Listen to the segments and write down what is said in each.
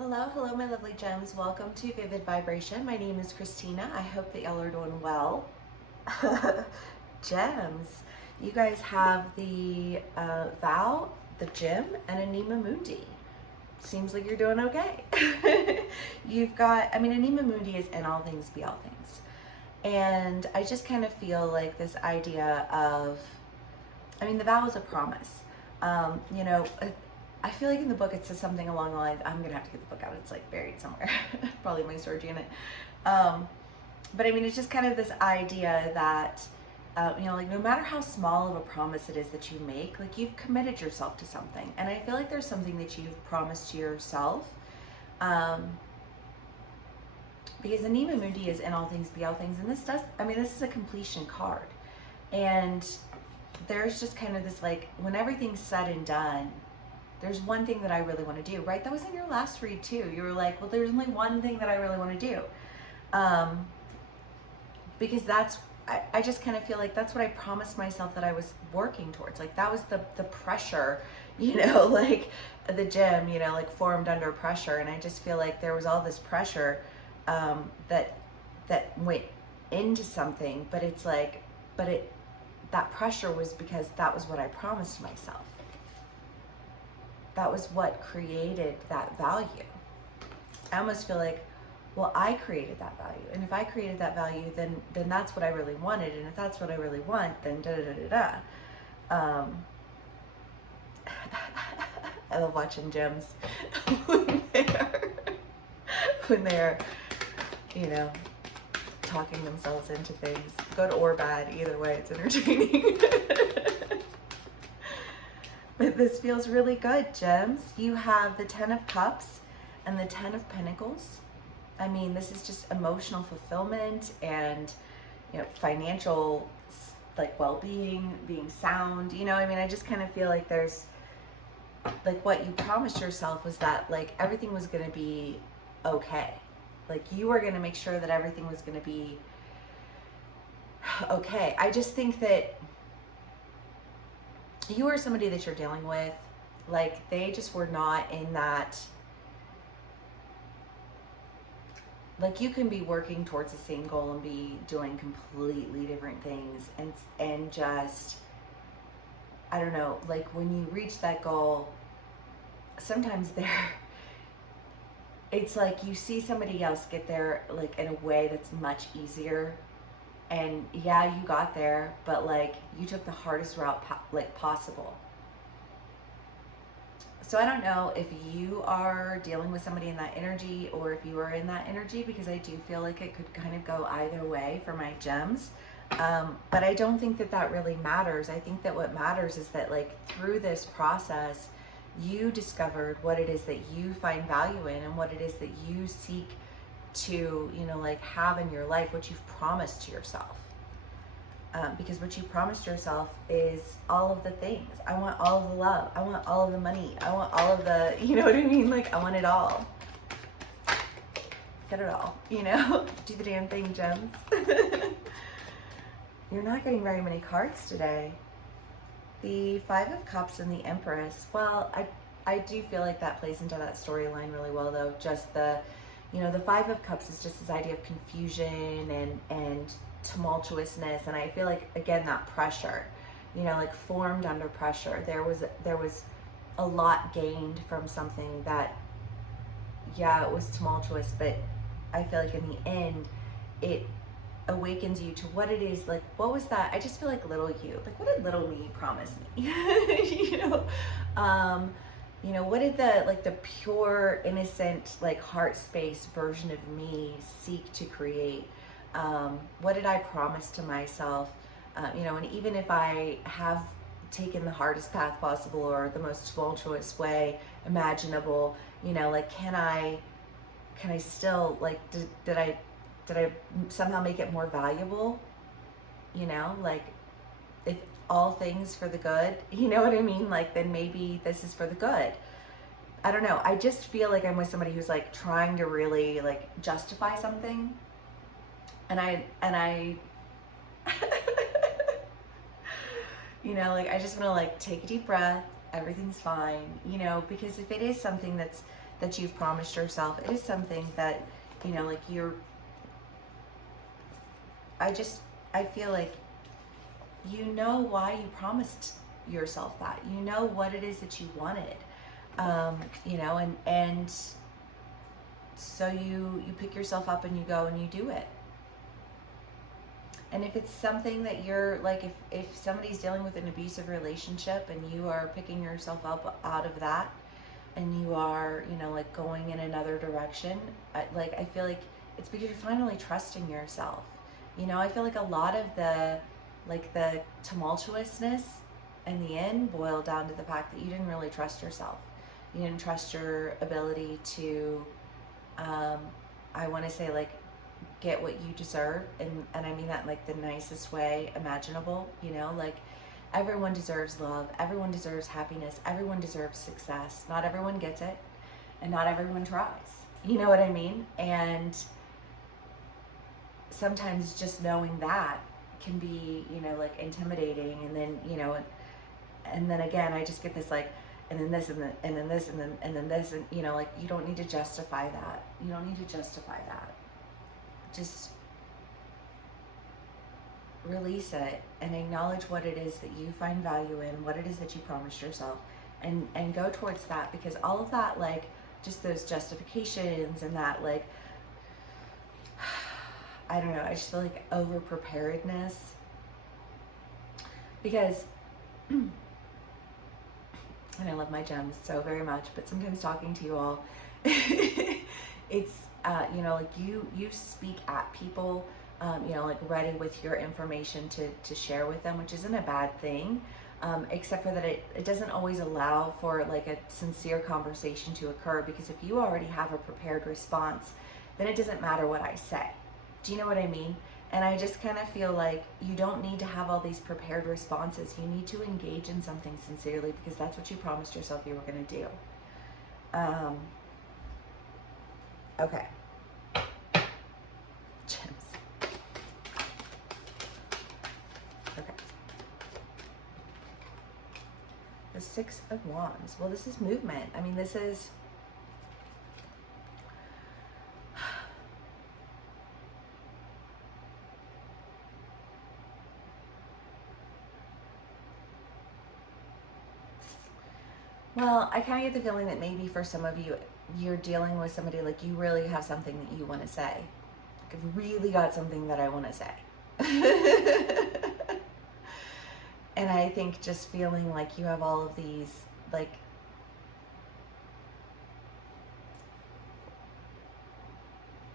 Hello, my lovely gems. Welcome to Vivid Vibration. My name is Christina. I hope that y'all are doing well. Gems, you guys have the Vow, the Gem, and Anima Mundi. Seems like you're doing okay. You've got, Anima Mundi is in all things, be all things. And I just kind of feel like this idea of, the vow is a promise. I feel like in the book it says something along the lines, I'm gonna have to get the book out, it's like buried somewhere, probably my storage unit. But it's just kind of this idea that, no matter how small of a promise it is that you make, like you've committed yourself to something. And I feel like there's something that you've promised to yourself. Because Anima Mundi is in all things, be all things. And this is a completion card. And there's just kind of this, like, when everything's said and done, there's one thing that I really want to do, right? That was in your last read too. You were like, well, there's only one thing that I really want to do. Because I just kind of feel like that's what I promised myself that I was working towards. Like that was the pressure, like the gym, like formed under pressure. And I just feel like there was all this pressure that went into something, but it's like, that pressure was because that was what I promised myself. That was what created that value. I almost feel like, well, I created that value. And if I created that value, then that's what I really wanted. And if that's what I really want, then da-da-da-da-da. I love watching gems when they're, talking themselves into things. Good or bad, either way, it's entertaining. But this feels really good, gems. You have the 10 of Cups and the 10 of Pentacles. This is just emotional fulfillment and, financial, like, well-being, being sound. I just kind of feel like there's, like, what you promised yourself was that, like, everything was going to be okay. Like, you were going to make sure that everything was going to be okay. I just think that you or somebody that you're dealing with, like, they just were not in that, like, you can be working towards the same goal and be doing completely different things and just, I don't know, like, when you reach that goal, sometimes it's like you see somebody else get there, like, in a way that's much easier. And yeah, you got there, but like you took the hardest route possible. So I don't know if you are dealing with somebody in that energy or if you are in that energy, because I do feel like it could kind of go either way for my gems. But I don't think that really matters. I think that what matters is that, like, through this process, you discovered what it is that you find value in and what it is that you seek to, like, have in your life, what you've promised to yourself. Because what you promised yourself is all of the things. I want all of the love. I want all of the money. I want all of the, you know what I mean? Like, I want it all. Get it all, Do the damn thing, gems. You're not getting very many cards today. The 5 of Cups and the Empress. Well, I do feel like that plays into that storyline really well, though. Just the 5 of Cups is just this idea of confusion and tumultuousness. And I feel like, again, that pressure, like, formed under pressure. There was a lot gained from something that, yeah, it was tumultuous, but I feel like in the end, it awakens you to what it is. Like, what was that? I just feel like little you, like, what did little me promise me? What did the pure, innocent, like, heart space version of me seek to create? What did I promise to myself? And even if I have taken the hardest path possible or the most tumultuous way imaginable, like, can I still, like, did I somehow make it more valuable? Like, if all things for the good, you know what I mean? Like, then maybe this is for the good. I don't know. I just feel like I'm with somebody who's, like, trying to really, like, justify something. And I like, I just want to, like, take a deep breath. Everything's fine, because if it is something that's that you've promised yourself. It is something that, you know, like I feel like you know why you promised yourself that. You know what it is that you wanted. You know, and so you pick yourself up and you go and you do it. And if it's something that you're like, if somebody's dealing with an abusive relationship and you are picking yourself up out of that and you are, you know, like going in another direction, I feel like it's because you're finally trusting yourself. You know, I feel like a lot of the tumultuousness in the end boiled down to the fact that you didn't really trust yourself. You didn't trust your ability to, I want to say, like, get what you deserve, and I mean that in like the nicest way imaginable. You know, like, everyone deserves love, everyone deserves happiness, everyone deserves success. Not everyone gets it, and not everyone tries. You know what I mean? And sometimes just knowing that can be, you know, like, intimidating. And then, you know, and then again, I just get this like, and then this, and then this, and then this, and, you know, like, you don't need to justify that. You don't need to justify that. Just release it and acknowledge what it is that you find value in, what it is that you promised yourself, and go towards that. Because all of that, like, just those justifications and that, like, I don't know, I just feel like over preparedness. Because and I love my gems so very much, but sometimes talking to you all, it's you know, like, you speak at people, you know, like, ready with your information to share with them, which isn't a bad thing, except for that it doesn't always allow for, like, a sincere conversation to occur. Because if you already have a prepared response, then it doesn't matter what I say. Do you know what I mean? And I just kind of feel like you don't need to have all these prepared responses. You need to engage in something sincerely, because that's what you promised yourself you were going to do. Okay. Gems. Okay. The Six of Wands. Well, this is movement. I mean, this is... Well, I kind of get the feeling that maybe for some of you, you're dealing with somebody, like, you really have something that you want to say. Like, I've really got something that I want to say. And I think just feeling like you have all of these, like,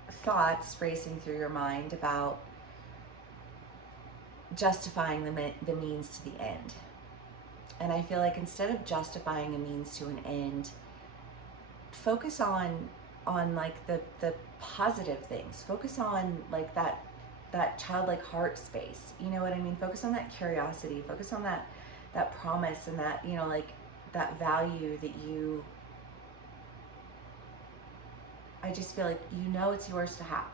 thoughts racing through your mind about justifying the means to the end. And I feel like instead of justifying a means to an end, focus on like the positive things. Focus on, like, that childlike heart space. You know what I mean? Focus on that curiosity. Focus on that promise, and that, you know, like, that value that you... I just feel like, you know, it's yours to have.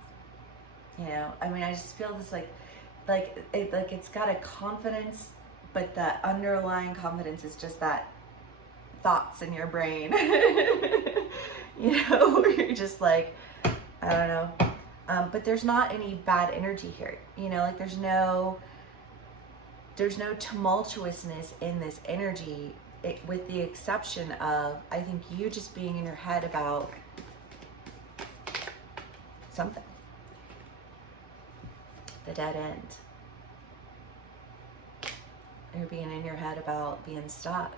You know, I mean, I just feel this it's got a confidence, but the underlying confidence is just that thoughts in your brain. You know, where you're just like, I don't know. But there's not any bad energy here. You know, like, there's no tumultuousness in this energy, with the exception of, I think, you just being in your head about something. The dead end. Or being in your head about being stuck.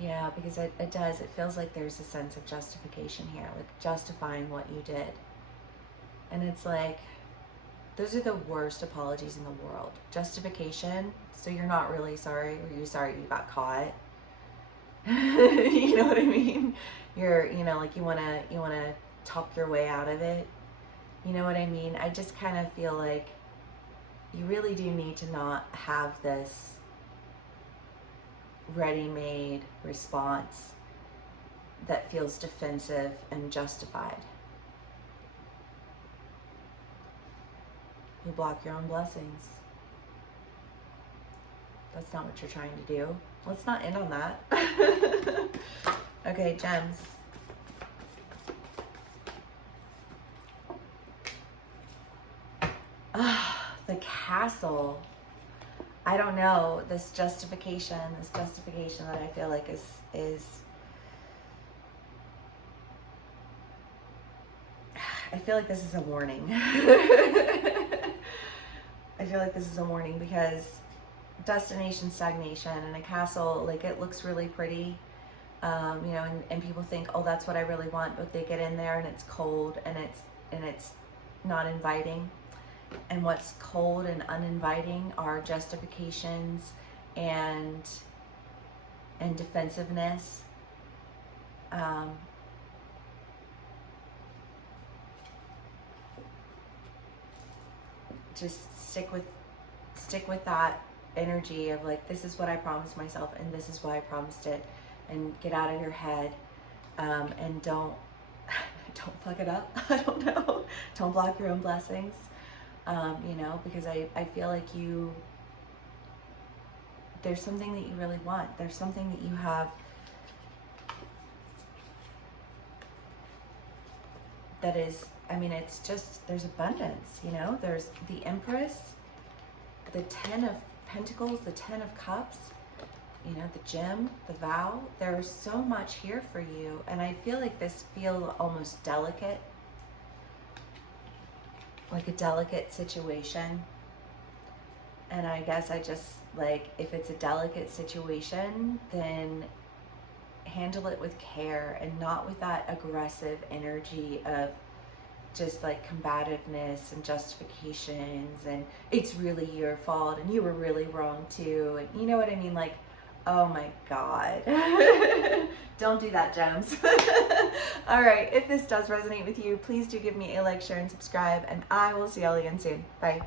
Yeah, because it does. It feels like there's a sense of justification here, like justifying what you did. And it's like, those are the worst apologies in the world. Justification, so you're not really sorry, or you're sorry you got caught. You know what I mean? You're, you know, like, you wanna talk your way out of it. You know what I mean? I just kind of feel like you really do need to not have this ready-made response that feels defensive and justified. You block your own blessings. That's not what you're trying to do. Let's not end on that. Okay, gems. castle, I don't know, this justification that I feel like is I feel like this is a warning. I feel like this is a warning because destination stagnation and a castle, like, it looks really pretty, you know, and people think, oh, that's what I really want, but they get in there and it's cold and it's not inviting. And what's cold and uninviting are justifications and defensiveness. Just stick with that energy of like, this is what I promised myself and this is why I promised it, and get out of your head, and don't fuck it up. I don't know. Don't block your own blessings, you know, because I feel like there's something that you really want. There's something that you have that is, I mean, it's just, there's abundance, you know. There's the Empress, the 10 of Pentacles, the 10 of Cups, you know, the gem, the vow. There's so much here for you, and I feel like this feels almost delicate, like a delicate situation. And I guess I just, like, if it's a delicate situation, then handle it with care and not with that aggressive energy of just like combativeness and justifications and it's really your fault and you were really wrong too, and you know what I mean. Like, oh my God. Don't do that, gems. All right, if this does resonate with you, please do give me a like, share, and subscribe, and I will see y'all again soon. Bye.